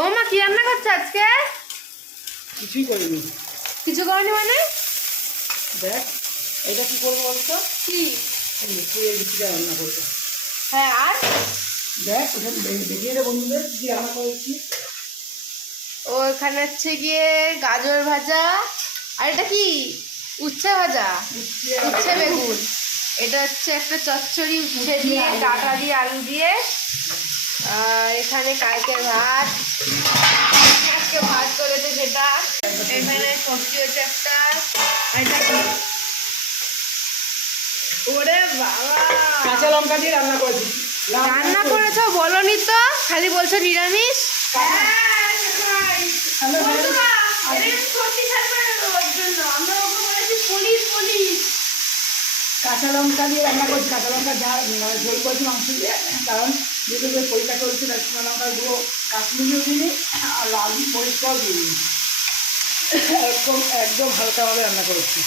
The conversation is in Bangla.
ও মা কি রান্না করছো আজকে? কিছুই করিনি। কিছু করনি মানে? দেখ এটা কি করবো বলতো? কি? এই রেসিপিটা রান্না করবো। হ্যাঁ আর দেখ ওটা দেখিয়ে দে বন্ধুদের কি রান্না করেছি। ও এখানে হচ্ছে গিয়ে গাজর ভাজা, আর এটা কি? উচ্ছে ভাজা, উচ্ছে বেগুন। এটা হচ্ছে একটা চচ্চড়ি, উচ্ছে দিয়ে ডাঁটা দিয়ে আলু দিয়ে। আর এখানে কালকের ভাত, আজকে ভাত করেছে যেটা। এখানে সবজি হচ্ছে একটা। আর এটা কি? ওরে বাবা, কাঁচা লঙ্কা দিয়ে রান্না করেছি। রান্না করেছো বলনি তো, খালি বলছো নিরামিষ। কাঁচা লঙ্কা দিয়ে রান্না করছি, কাঁচা লঙ্কা ঝোল করেছি মাংস দিয়ে। কারণ যেহেতু পরীক্ষা চলছে তাই শুকনো লঙ্কার গুঁড়ো কাশ্মীরিও দিই আর লাল মরিচটাও দিই। একদম একদম হালকাভাবে রান্না করেছি।